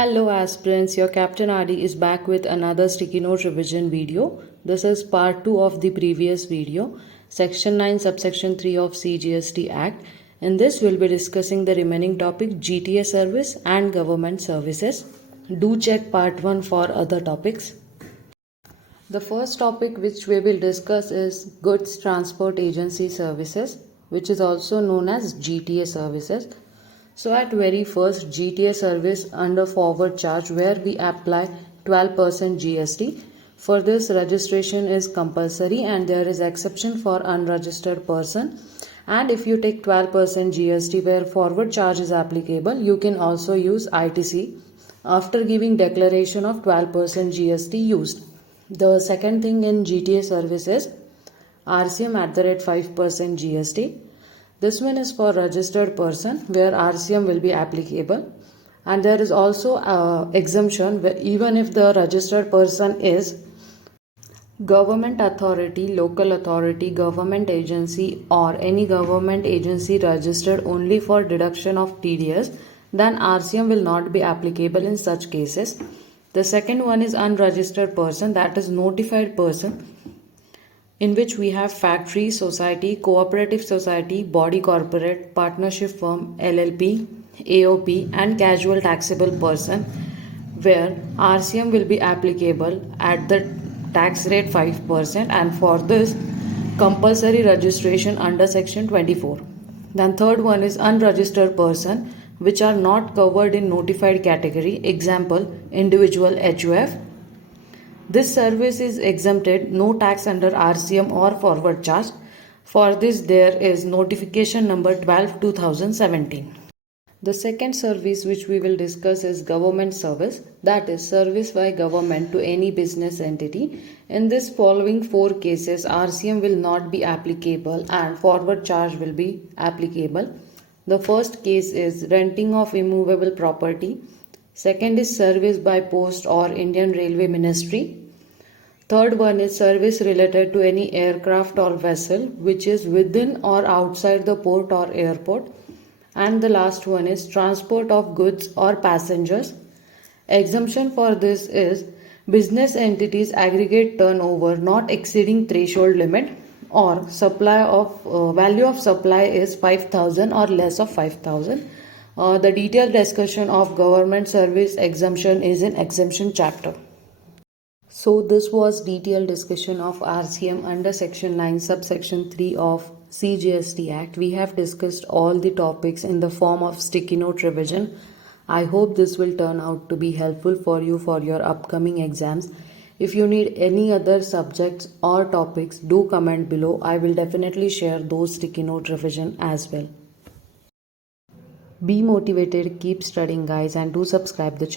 Hello aspirants, your Captain Adi is back with another sticky note revision video. This is part 2 of the previous video, section 9 subsection 3 of CGST Act. In this we'll be discussing the remaining topic GTA service and government services. Do check part 1 for other topics. The first topic which we will discuss is Goods Transport Agency Services, which is also known as GTA services. So at very first, GTA service under forward charge where we apply 12% GST. For this, registration is compulsory and there is exception for unregistered person. And if you take 12% GST where forward charge is applicable, you can also use ITC after giving declaration of 12% GST used. The second thing in GTA service is RCM at the rate 5% GST. This one is for registered person where RCM will be applicable, and there is also exemption where even if the registered person is government authority, local authority, government agency or any government agency registered only for deduction of TDS, then RCM will not be applicable in such cases. The second one is unregistered person, that is notified person, in which we have factory, society, cooperative society, body corporate, partnership firm, LLP, AOP and casual taxable person, where RCM will be applicable at the tax rate 5%, and for this compulsory registration under section 24. Then third one is unregistered person which are not covered in notified category, example individual HUF. This service is exempted, no tax under RCM or forward charge. For this there is notification number 12/2017. The second service which we will discuss is government service, that is service by government to any business entity. In this following four cases, RCM will not be applicable and forward charge will be applicable. The first case is renting of immovable property. Second is service by post or Indian Railway Ministry. Third one is service related to any aircraft or vessel which is within or outside the port or airport. And the last one is transport of goods or passengers. Exemption for this is business entities aggregate turnover not exceeding threshold limit, or supply of value of supply is 5,000 or less of 5,000. The detailed discussion of government service exemption is in exemption chapter. So this was detailed discussion of RCM under section 9 subsection 3 of CGST Act. We have discussed all the topics in the form of sticky note revision. I hope this will turn out to be helpful for you for your upcoming exams. If you need any other subjects or topics, do comment below. I will definitely share those sticky note revision as well. Be motivated, keep studying guys, and do subscribe the channel.